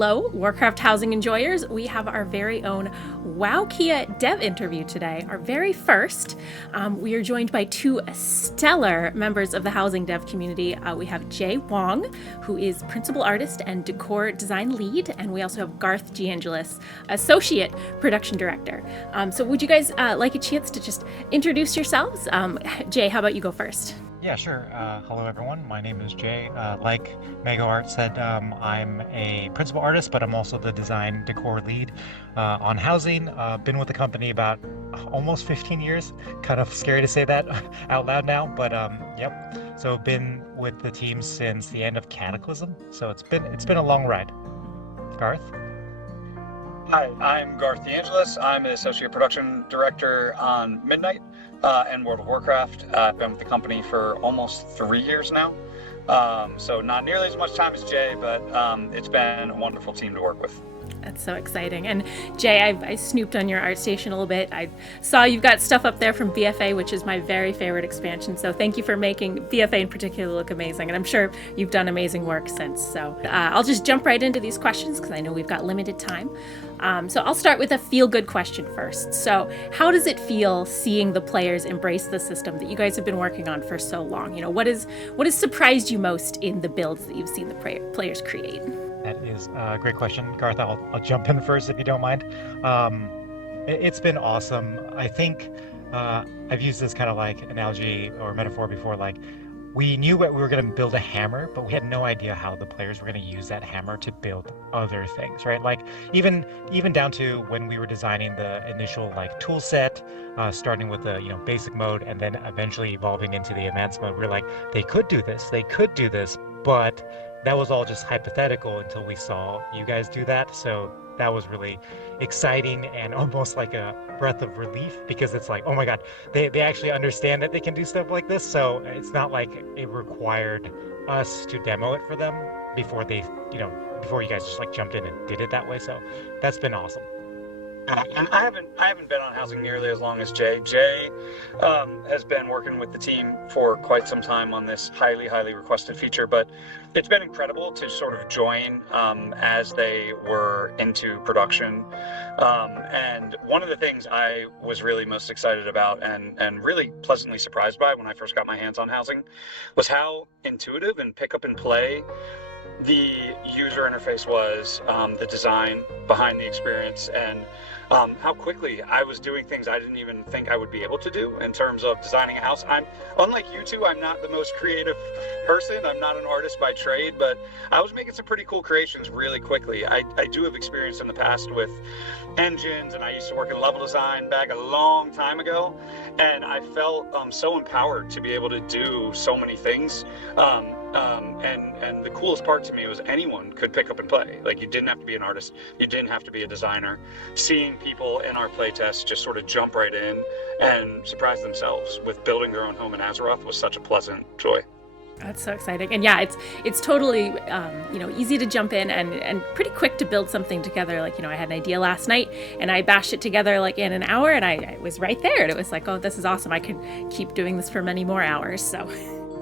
Hello, Warcraft housing enjoyers. We have our very own WoWkia dev interview today, our very first. We are joined by two stellar members of the housing dev community. We have Jay Hwang, who is principal artist and decor design lead, and we also have Garth DeAngelis, associate production director. So would you guys like a chance to just introduce yourselves? Jay, how about you go first? Yeah, sure. Hello, everyone. My name is Jay. Like Mega Art said, I'm a principal artist, but I'm also the design decor lead on housing. Been with the company about almost 15 years. Kind of scary to say that out loud now, but yep. So been with the team since the end of Cataclysm. So it's been a long ride. Garth? Hi, I'm Garth DeAngelis. I'm an associate production director on Midnight and World of Warcraft. I've been with the company for almost 3 years now. So not nearly as much time as Jay, but it's been a wonderful team to work with. That's so exciting. And Jay, I snooped on your art station a little bit. I saw you've got stuff up there from BFA, which is my very favorite expansion. So thank you for making BFA in particular look amazing. And I'm sure you've done amazing work since. So I'll just jump right into these questions because I know we've got limited time. So I'll start with a feel-good question first. So how does it feel seeing the players embrace the system that you guys have been working on for so long? You know, what has surprised you most in the builds that you've seen the players create? That is a great question. Garth, I'll jump in first if you don't mind. It's been awesome. I think I've used this kind of like analogy or metaphor before, like we knew that we were going to build a hammer, but we had no idea how the players were going to use that hammer to build other things, right? Like even down to when we were designing the initial like tool set, starting with the basic mode and then eventually evolving into the advanced mode. We're like, they could do this, but that was all just hypothetical until we saw you guys do that. So that was really exciting and almost like a breath of relief because it's like, oh my God, they actually understand that they can do stuff like this. So it's not like it required us to demo it for them before before you guys just like jumped in and did it that way. So that's been awesome. And I haven't been on housing nearly as long as Jay. Jay has been working with the team for quite some time on this highly requested feature, but it's been incredible to sort of join as they were into production. And one of the things I was really most excited about and really pleasantly surprised by when I first got my hands on housing was how intuitive and pick up and play the user interface was, the design behind the experience, and how quickly I was doing things I didn't even think I would be able to do in terms of designing a house. I'm unlike you two, I'm not the most creative person. I'm not an artist by trade, but I was making some pretty cool creations really quickly. I do have experience in the past with engines, and I used to work in level design back a long time ago, and I felt so empowered to be able to do so many things. And the coolest part to me was anyone could pick up and play. Like, you didn't have to be an artist, you didn't have to be a designer. Seeing people in our playtest just sort of jump right in and surprise themselves with building their own home in Azeroth was such a pleasant joy. That's so exciting. And yeah, it's totally, easy to jump in and pretty quick to build something together. Like, I had an idea last night and I bashed it together like in an hour and I was right there. And it was like, oh, this is awesome. I could keep doing this for many more hours. So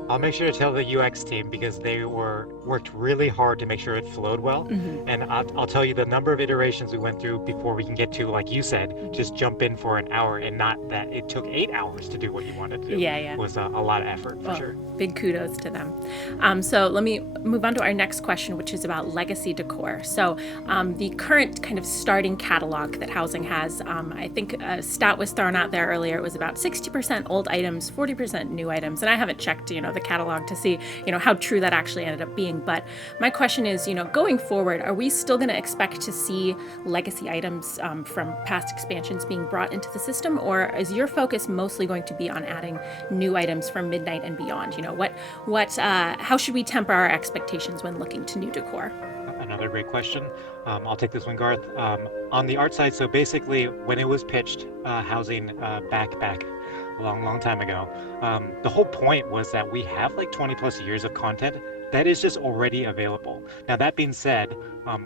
I'll make sure to tell the UX team because they worked really hard to make sure it flowed well. Mm-hmm. And I'll tell you the number of iterations we went through before we can get to, like you said, just jump in for an hour and not that it took 8 hours to do what you wanted to do. Yeah. Was a lot of effort for sure. Big kudos to them. So let me move on to our next question, which is about legacy decor. So the current kind of starting catalog that housing has, I think a stat was thrown out there earlier. It was about 60% old items, 40% new items. And I haven't checked, the catalog to see, how true that actually ended up being. But my question is, going forward, are we still going to expect to see legacy items from past expansions being brought into the system? Or is your focus mostly going to be on adding new items from Midnight and beyond? How should we temper our expectations when looking to new decor? Another great question. I'll take this one, Garth. On the art side, so basically when it was pitched, housing back a long time ago, the whole point was that we have like 20 plus years of content that is just already available. Now, that being said,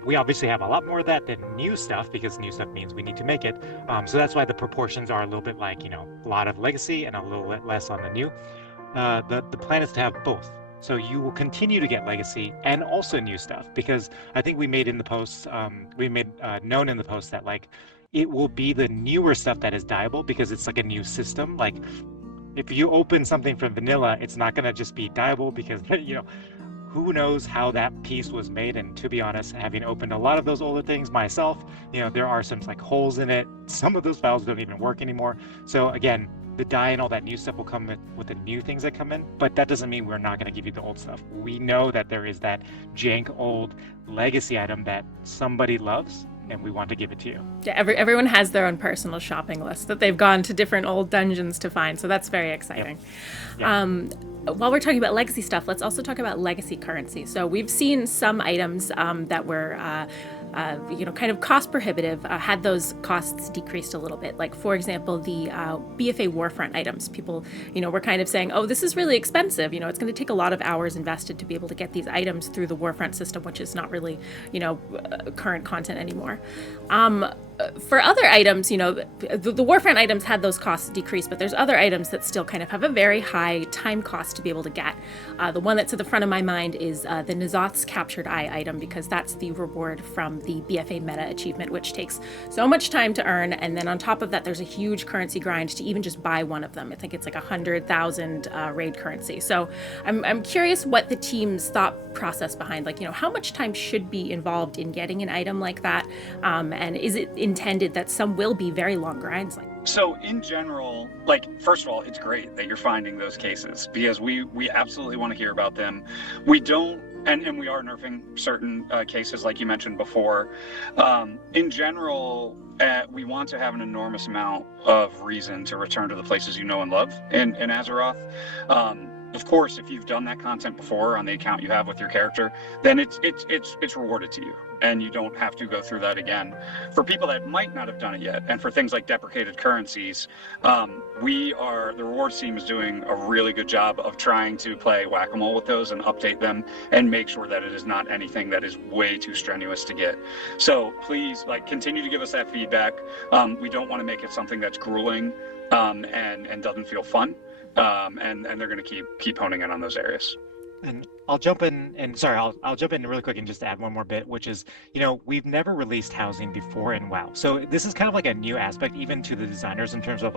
we obviously have a lot more of that than new stuff because new stuff means we need to make it. So that's why the proportions are a little bit like, a lot of legacy and a little bit less on the new. The plan is to have both. So you will continue to get legacy and also new stuff, because I think we made in the posts, we made known in the post that like it will be the newer stuff that is dyeable because it's like a new system. Like if you open something from vanilla, it's not going to just be dyeable because, you know, who knows how that piece was made. And to be honest, having opened a lot of those older things myself, you know, there are some like holes in it. Some of those files don't even work anymore. So again, the dye and all that new stuff will come with the new things that come in, but that doesn't mean we're not going to give you the old stuff. We know that there is that jank old legacy item that somebody loves, and we want to give it to you. Yeah, everyone has their own personal shopping list that they've gone to different old dungeons to find, so that's very exciting. Yep. While we're talking about legacy stuff, let's also talk about legacy currency. So we've seen some items that were kind of cost prohibitive, had those costs decreased a little bit. Like, for example, the BFA Warfront items. People, were kind of saying, oh, this is really expensive. It's going to take a lot of hours invested to be able to get these items through the Warfront system, which is not really, current content anymore. For other items, the Warfront items had those costs decreased, but there's other items that still kind of have a very high time cost to be able to get. The one that's at the front of my mind is the N'Zoth's Captured Eye item, because that's the reward from the BFA Meta achievement, which takes so much time to earn. And then on top of that, there's a huge currency grind to even just buy one of them. I think it's like 100,000 raid currency. So I'm curious what the team's thought process behind, how much time should be involved in getting an item like that, and is it intended that some will be very long grinds? So in general, first of all, it's great that you're finding those cases, because we absolutely want to hear about them. We don't, and we are nerfing certain cases, like you mentioned before. In general, we want to have an enormous amount of reason to return to the places you know and love in Azeroth. Of course, if you've done that content before on the account you have with your character, then it's rewarded to you, and you don't have to go through that again. For people that might not have done it yet, and for things like deprecated currencies, the rewards team is doing a really good job of trying to play whack-a-mole with those and update them and make sure that it is not anything that is way too strenuous to get. So please, continue to give us that feedback. We don't want to make it something that's grueling and doesn't feel fun. And they're going to keep honing in on those areas. And I'll jump in, I'll jump in really quick and just add one more bit, which is, we've never released housing before in WoW. So this is kind of like a new aspect, even to the designers, in terms of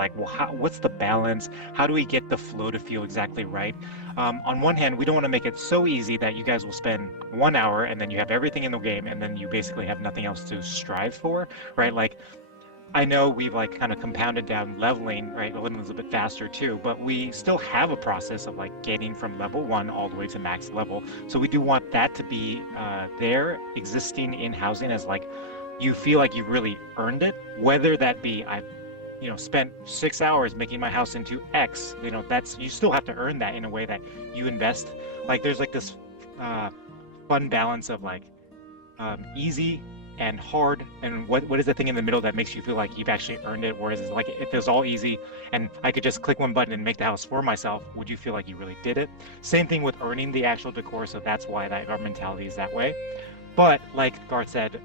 what's the balance? How do we get the flow to feel exactly right? On one hand, we don't want to make it so easy that you guys will spend 1 hour and then you have everything in the game and then you basically have nothing else to strive for, right? I know we've kind of compounded down leveling, right? Leveling's a bit faster too, but we still have a process of getting from level 1 all the way to max level. So we do want that to be there, existing in housing, as you feel like you've really earned it. Whether that be I've spent 6 hours making my house into X, that's, you still have to earn that in a way that you invest. There's this fun balance of easy and hard, and what is the thing in the middle that makes you feel like you've actually earned it? Or is it if it was all easy and I could just click one button and make the house for myself, would you feel like you really did it? Same thing with earning the actual decor, so that's why our mentality is that way. But like Garth said,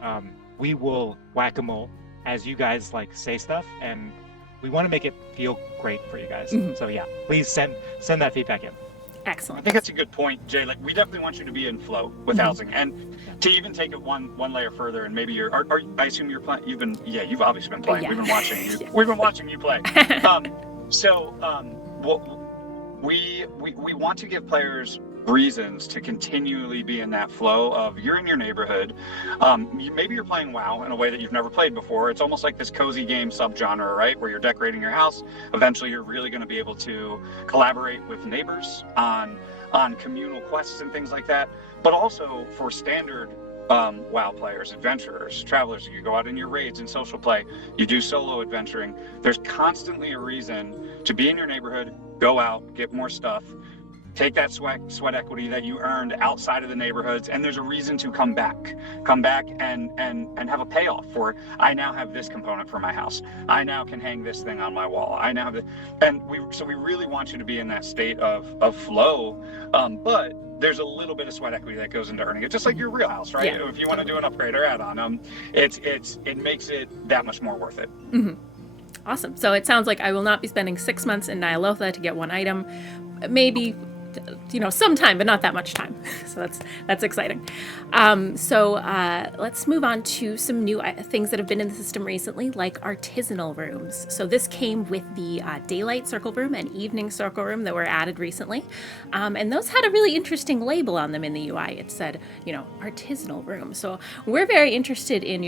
we will whack-a-mole as you guys say stuff, and we want to make it feel great for you guys. Mm-hmm. So yeah, please send that feedback in. Excellent. I think that's a good point, Jay. We definitely want you to be in flow with housing, and to even take it one layer further. And maybe I assume you're playing. You've obviously been playing. Yeah. We've been watching you. We've been watching you play. We want to give players reasons to continually be in that flow of, you're in your neighborhood. Maybe you're playing WoW in a way that you've never played before. It's almost like this cozy game subgenre, right? Where you're decorating your house. Eventually, you're really going to be able to collaborate with neighbors on communal quests and things like that. But also for standard WoW players, adventurers, travelers, you go out in your raids and social play, you do solo adventuring. There's constantly a reason to be in your neighborhood, go out, get more stuff, take that sweat equity that you earned outside of the neighborhoods, and there's a reason to come back and have a payoff for, I now have this component for my house. I now can hang this thing on my wall. I now have we really want you to be in that state of flow, but there's a little bit of sweat equity that goes into earning it, just like your real house, right? Yeah, if you want to do an upgrade or add on, it makes it that much more worth it. Mm-hmm. Awesome. So it sounds like I will not be spending 6 months in Nyalotha to get one item. Maybe some time, but not that much time. So that's exciting. Let's move on to some new things that have been in the system recently, like artisanal rooms. So this came with the daylight circle room and evening circle room that were added recently, and those had a really interesting label on them in the UI. It said, artisanal room. So we're very interested in,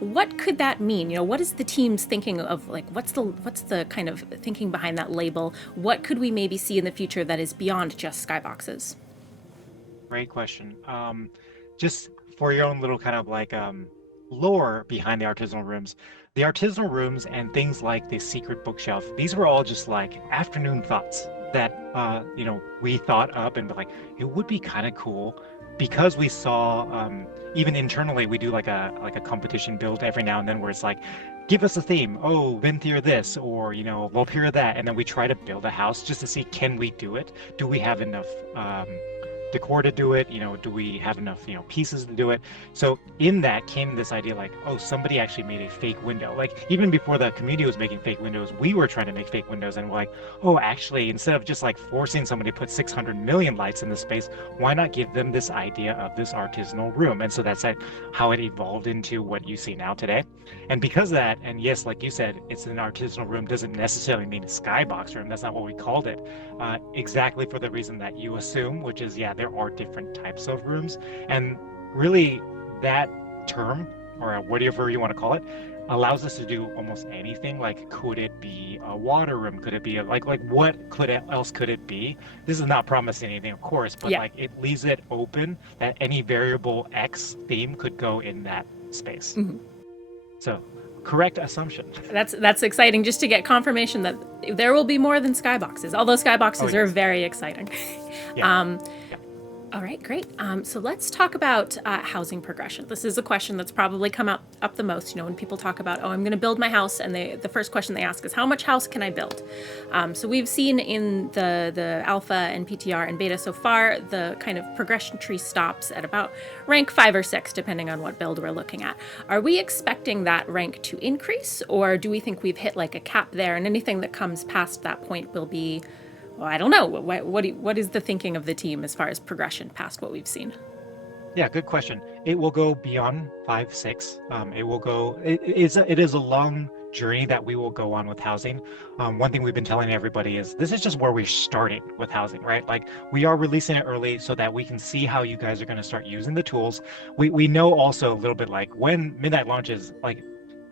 what could that mean? What is the team's thinking of, like, what's the kind of thinking behind that label? What could we maybe see in the future that is beyond just skyboxes? Great question. Just for your own little kind of like lore behind the artisanal rooms and things like the secret bookshelf, these were all just like afternoon thoughts that we thought up and be like, it would be kind of cool, because we saw even internally we do like a competition build every now and then where it's like, give us a theme. Oh, Venthyr this, or Vulpyr that, and then we try to build a house just to see, can we do it? Do we have enough decor to do it? Do we have enough pieces to do it? So in that came this idea like, oh, somebody actually made a fake window. Like even before the community was making fake windows, we were trying to make fake windows, and we're like, oh, actually, instead of just like forcing somebody to put 600 million lights in the space, why not give them this idea of this artisanal room? And so that's like how it evolved into what you see now today. And because of that, and yes, like you said, it's an artisanal room, doesn't necessarily mean a skybox room. That's not what we called it. Exactly for the reason that you assume, which is, yeah, there are different types of rooms. And really that term, or whatever you want to call it, allows us to do almost anything. Like, could it be a water room? Could it be like what else could it be? This is not promising anything, of course, but like it leaves it open that any variable X theme could go in that space. Mm-hmm. So correct assumption. That's exciting, just to get confirmation that there will be more than skyboxes, although skyboxes are very exciting. Yeah. All right, great. So let's talk about housing progression. This is a question that's probably come up the most, when people talk about, oh, I'm going to build my house, and the first question they ask is, how much house can I build? So we've seen in the alpha and PTR and beta so far, the kind of progression tree stops at about rank 5 or 6, depending on what build we're looking at. Are we expecting that rank to increase, or do we think we've hit like a cap there, and anything that comes past that point will be, well, I don't know. What is the thinking of the team as far as progression past what we've seen? Yeah, good question. It will go beyond 5, 6. It is a long journey that we will go on with housing. One thing we've been telling everybody is this is just where we're starting with housing, right? Like, we are releasing it early so that we can see how you guys are going to start using the tools. We know also a little bit, like, when Midnight launches, like,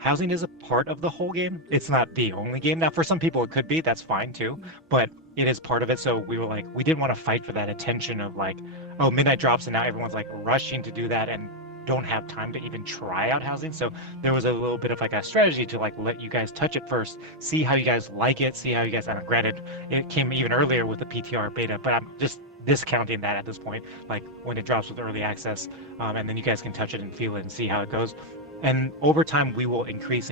housing is a part of the whole game. It's not the only game. Now, for some people it could be, that's fine too, but it is part of it. So we were like, we didn't want to fight for that attention of like, oh, Midnight drops and now everyone's like rushing to do that and don't have time to even try out housing. So there was a little bit of like a strategy to like let you guys touch it first, see how you guys like it, see how you guys, granted, it came even earlier with the PTR beta, but I'm just discounting that at this point, like when it drops with early access, and then you guys can touch it and feel it and see how it goes. And over time, we will increase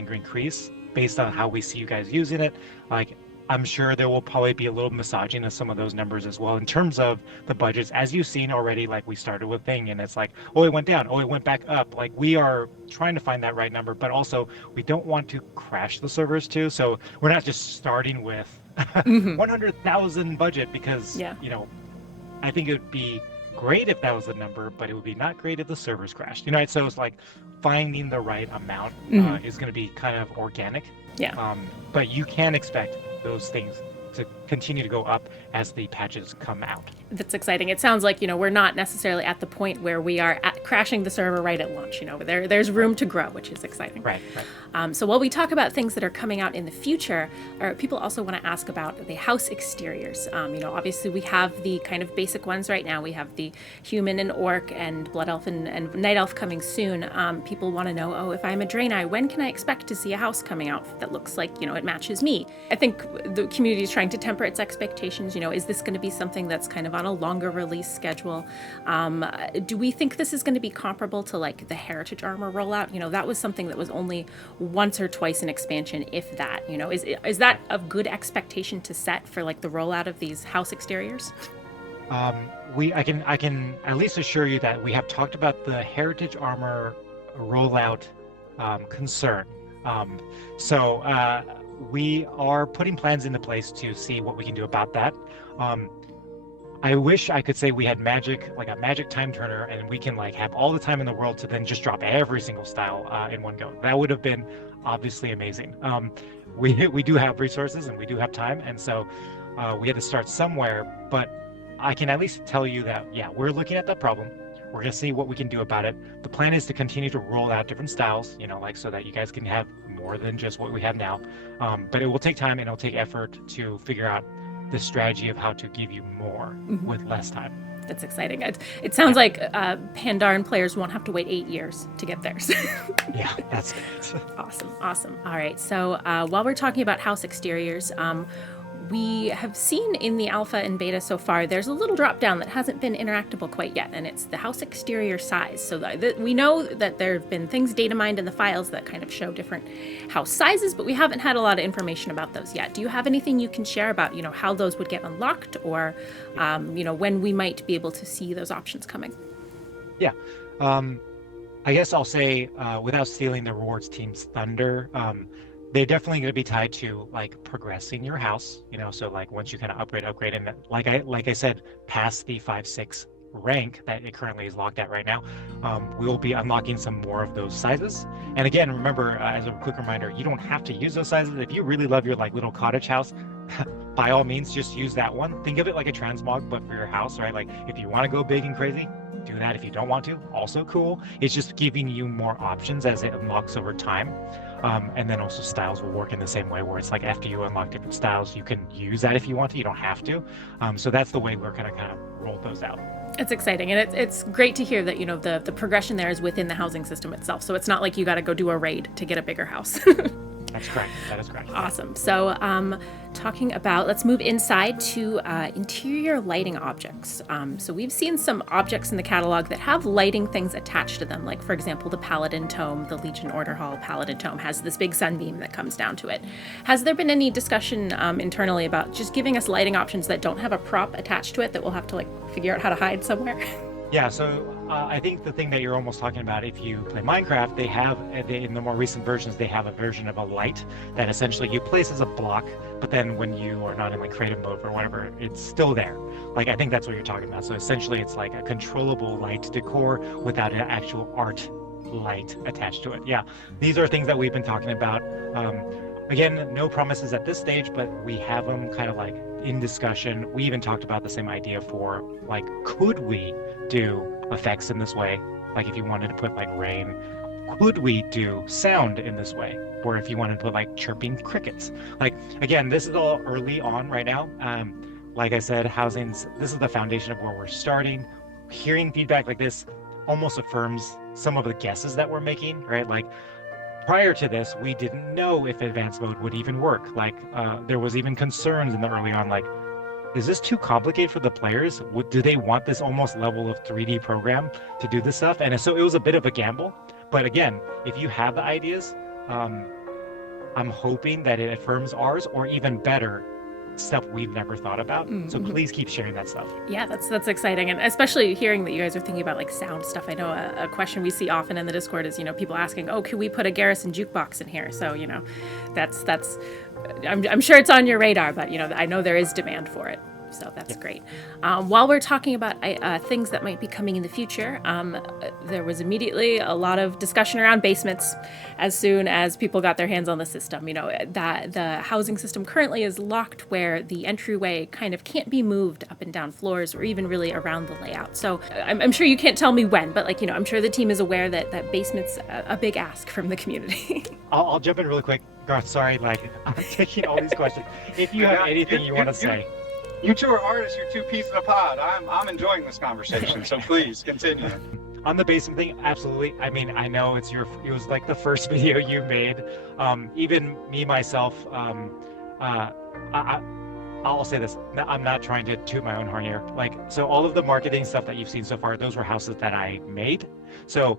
based on how we see you guys using it. Like, I'm sure there will probably be a little massaging of some of those numbers as well in terms of the budgets. As you've seen already, like we started with Thing, and it's like, oh, it went down, oh, it went back up. Like, we are trying to find that right number, but also we don't want to crash the servers too. So we're not just starting with 100,000 budget because, I think it would be great if that was the number, but it would be not great if the servers crashed. So it's like finding the right amount is going to be kind of organic. Yeah. But you can expect those things to continue to go up as the patches come out. That's exciting. It sounds like, we're not necessarily at the point where we are crashing the server right at launch. There's room to grow, which is exciting. Right. So while we talk about things that are coming out in the future, people also want to ask about the house exteriors. Obviously we have the kind of basic ones right now. We have the human and orc and blood elf and night elf coming soon. People want to know, oh, if I'm a Draenei, when can I expect to see a house coming out that looks like, it matches me? I think the community is trying to temper its expectations. Is this going to be something that's kind of on a longer release schedule? Do we think this is going to be comparable to like the heritage armor rollout? That was something that was only once or twice an expansion, if that. Is that a good expectation to set for like the rollout of these house exteriors? I can at least assure you that we have talked about the heritage armor rollout concern. We are putting plans into place to see what we can do about that. I wish I could say we had magic, like a magic time turner, and we can like have all the time in the world to then just drop every single style in one go. That would have been obviously amazing. We do have resources and we do have time, and so we had to start somewhere. But I can at least tell you that yeah, we're looking at that problem. We're gonna see what we can do about it. The plan is to continue to roll out different styles, you know, like so that you guys can have more than just what we have now. But it will take time and it'll take effort to figure out the strategy of how to give you more with less time. That's exciting. It sounds like Pandarin players won't have to wait 8 years to get theirs. Yeah, that's great. Awesome. All right. So while we're talking about house exteriors, we have seen in the alpha and beta so far, there's a little drop down that hasn't been interactable quite yet, and it's the house exterior size. So we know that there have been things data mined in the files that kind of show different house sizes, but we haven't had a lot of information about those yet. Do you have anything you can share about, you know, how those would get unlocked, or, you know, when we might be able to see those options coming? Yeah. I guess I'll say, without stealing the rewards team's thunder, they're definitely going to be tied to like progressing your house, you know, so like once you kind of upgrade, and like I said, past the 5-6 rank that it currently is locked at right now, we will be unlocking some more of those sizes. And again, remember, as a quick reminder, you don't have to use those sizes. If you really love your like little cottage house, by all means, just use that one. Think of it like a transmog, but for your house, right? Like if you want to go big and crazy, do that. If you don't want to, also cool. It's just giving you more options as it unlocks over time. And then also styles will work in the same way, where it's like after you unlock different styles, you can use that if you want to, you don't have to. So that's the way we're gonna kind of roll those out. It's exciting, and it's great to hear that, you know, the progression there is within the housing system itself. So it's not like you got to go do a raid to get a bigger house. That's correct. That is correct. Awesome. So talking about, let's move inside to interior lighting objects. So we've seen some objects in the catalog that have lighting things attached to them. Like, for example, the Paladin Tome, the Legion Order Hall Paladin Tome has this big sunbeam that comes down to it. Has there been any discussion internally about just giving us lighting options that don't have a prop attached to it that we'll have to like figure out how to hide somewhere? Yeah, so I think the thing that you're almost talking about, if you play Minecraft, they have, in the more recent versions, they have a version of a light that essentially you place as a block, but then when you are not in like creative mode or whatever, it's still there. Like, I think that's what you're talking about. So essentially it's like a controllable light decor without an actual art light attached to it. Yeah, these are things that we've been talking about. Again, no promises at this stage, but we have them kind of like in discussion. We even talked about the same idea for like, could we do effects in this way? Like if you wanted to put like rain, could we do sound in this way? Or if you wanted to put like chirping crickets. Like, again, this is all early on right now. Like I said, this is the foundation of where we're starting. Hearing feedback like this almost affirms some of the guesses that we're making, right? Like, prior to this, we didn't know if advanced mode would even work. Like, there was even concerns in the early on, like, is this too complicated for the players? Do they want this almost level of 3D program to do this stuff? And so it was a bit of a gamble. But again, if you have the ideas, I'm hoping that it affirms ours, or even better, stuff we've never thought about. So please keep sharing that stuff. Yeah, that's exciting, and especially hearing that you guys are thinking about like sound stuff. I know a question we see often in the Discord is, you know, people asking, oh, can we put a Garrison jukebox in here? So, you know, that's I'm sure it's on your radar, but you know, I know there is demand for it. So that's great. While we're talking about things that might be coming in the future, there was immediately a lot of discussion around basements as soon as people got their hands on the system. You know, that the housing system currently is locked where the entryway kind of can't be moved up and down floors or even really around the layout. So I'm sure you can't tell me when, but like, you know, I'm sure the team is aware that basement's a big ask from the community. I'll jump in really quick. Garth, sorry, like I'm taking all these questions. If you have anything you want to say. You two are artists, you're two peas in a pod. I'm enjoying this conversation, so please continue. On the basement thing, absolutely. I mean, I know it was like the first video you made. Even me, myself, I'll say this, I'm not trying to toot my own horn here. Like, so all of the marketing stuff that you've seen so far, those were houses that I made. So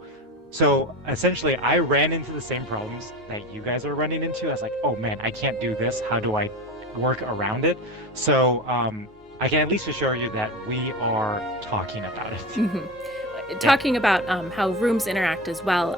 essentially I ran into the same problems that you guys are running into. I was like, oh man, I can't do this. How do I work around it? So I can at least assure you that we are talking about it. talking about how rooms interact as well,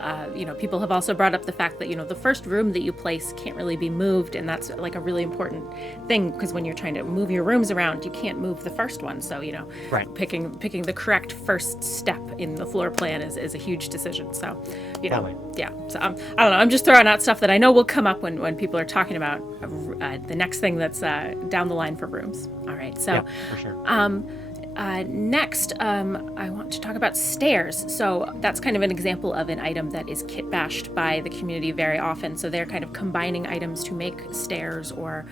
people have also brought up the fact that, the first room that you place can't really be moved. And that's like a really important thing, because when you're trying to move your rooms around, you can't move the first one. So, Right. picking the correct first step in the floor plan is a huge decision. So, Totally. yeah. So I don't know. I'm just throwing out stuff that I know will come up when people are talking about the next thing that's down the line for rooms. All right. So, Yeah, for sure. Next, I want to talk about stairs. So that's kind of an example of an item that is kit bashed by the community very often. So they're kind of combining items to make stairs or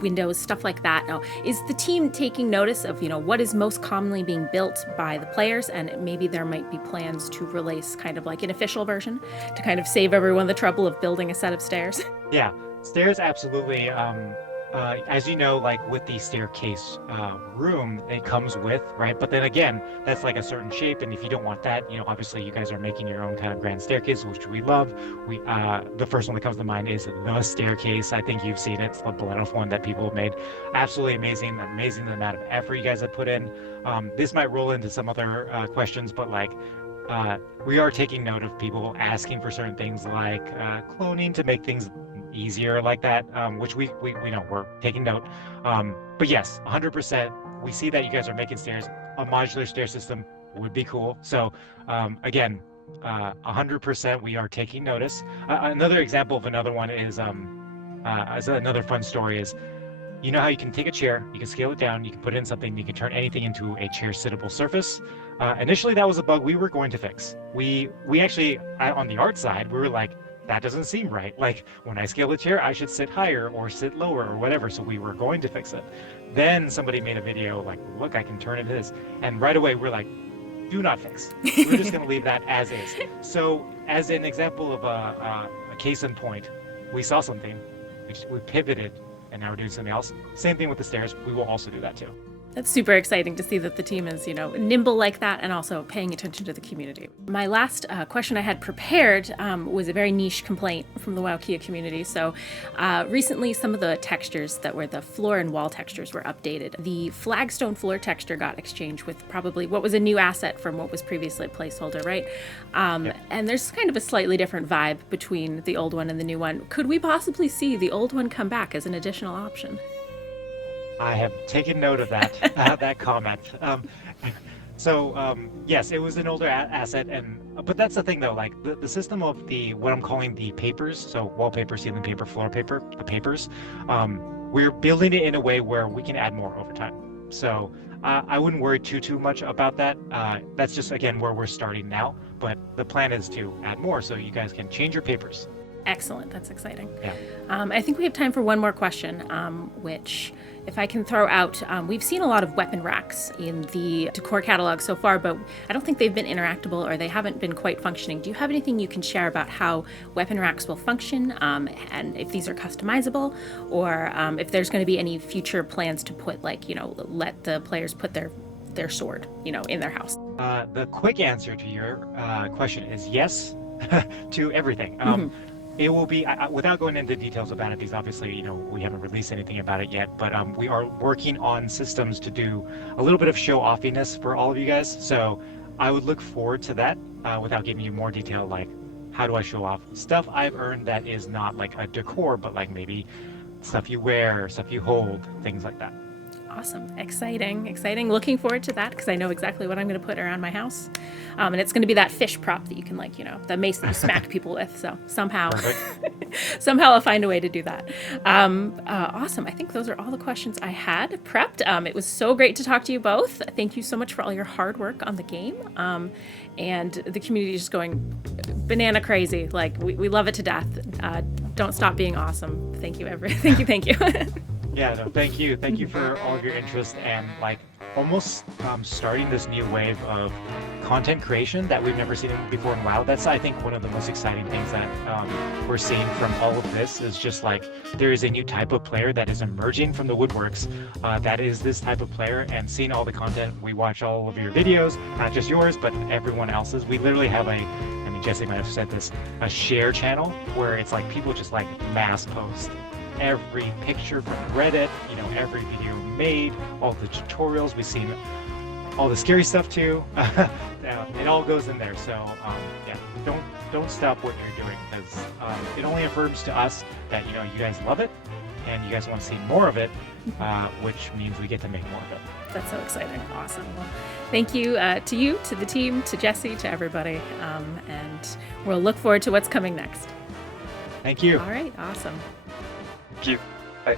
windows, stuff like that. Now, is the team taking notice of, what is most commonly being built by the players? And maybe there might be plans to release kind of like an official version to kind of save everyone the trouble of building a set of stairs. Yeah, stairs, absolutely. As you know, like with the staircase room, it comes with, right? But then again, that's like a certain shape, and if you don't want that, obviously you guys are making your own kind of grand staircase, which we love. The first one that comes to mind is the staircase. I think you've seen it. It's the Blood one that people have made. Absolutely amazing the amount of effort you guys have put in. This might roll into some other questions, but like, we are taking note of people asking for certain things like cloning to make things easier like that, which we know we're taking note. But yes, 100%. We see that you guys are making stairs. A modular stair system would be cool. So again, 100% we are taking notice. Another example of another one is as another fun story is, how you can take a chair, you can scale it down, you can put in something, you can turn anything into a chair sittable surface. Initially, that was a bug we were going to fix. We actually, on the art side, we were like, that doesn't seem right. Like, when I scale the chair, I should sit higher or sit lower or whatever. So we were going to fix it. Then somebody made a video like, look, I can turn it as. And right away, we're like, do not fix. We're just going to leave that as is. So as an example of a case in point, we saw something, we pivoted, and now we're doing something else. Same thing with the stairs. We will also do that too. That's super exciting to see that the team is, nimble like that and also paying attention to the community. My last question I had prepared was a very niche complaint from the WoW Kia community. So recently, some of the textures that were the floor and wall textures were updated. The flagstone floor texture got exchanged with probably what was a new asset from what was previously a placeholder, right? And there's kind of a slightly different vibe between the old one and the new one. Could we possibly see the old one come back as an additional option? I have taken note of that that comment. Yes, it was an older asset, but that's the thing though. Like the system of what I'm calling the papers, so wallpaper, ceiling paper, floor paper, the papers. We're building it in a way where we can add more over time. So I wouldn't worry too much about that. That's just again where we're starting now. But the plan is to add more, so you guys can change your papers. Excellent. That's exciting. Yeah. I think we have time for one more question, which, if I can throw out, we've seen a lot of weapon racks in the Decor catalog so far, but I don't think they've been interactable or they haven't been quite functioning. Do you have anything you can share about how weapon racks will function, and if these are customizable, or if there's going to be any future plans to put, let the players put their sword, in their house? The quick answer to your question is yes to everything. It will be, without going into details about it, because obviously, we haven't released anything about it yet, but we are working on systems to do a little bit of show-offiness for all of you guys. So I would look forward to that without giving you more detail, like how do I show off stuff I've earned that is not like a decor, but like maybe stuff you wear, stuff you hold, things like that. Awesome. Exciting. Looking forward to that, because I know exactly what I'm going to put around my house. And it's going to be that fish prop that you can the mace that you smack people with. So somehow I'll find a way to do that. Awesome. I think those are all the questions I had prepped. It was so great to talk to you both. Thank you so much for all your hard work on the game. And the community is just going banana crazy. Like, we love it to death. Don't stop being awesome. Thank you, Thank you. Yeah, no, thank you. Thank you for all of your interest and almost starting this new wave of content creation that we've never seen before in WoW. That's, I think, one of the most exciting things that we're seeing from all of this is just there is a new type of player that is emerging from the woodworks. That is this type of player, and seeing all the content. We watch all of your videos, not just yours, but everyone else's. We literally have Jesse might have said this, a share channel where it's people just mass post every picture from Reddit, every video made, all the tutorials. We've seen all the scary stuff too. It all goes in there. So yeah, don't stop what you're doing, because it only affirms to us that you guys love it and you guys want to see more of it, which means we get to make more of it. That's so exciting. Awesome. Well, thank you to you, to the team, to Jesse, to everybody. And we'll look forward to what's coming next. Thank you. All right. Awesome. Thank you. Bye.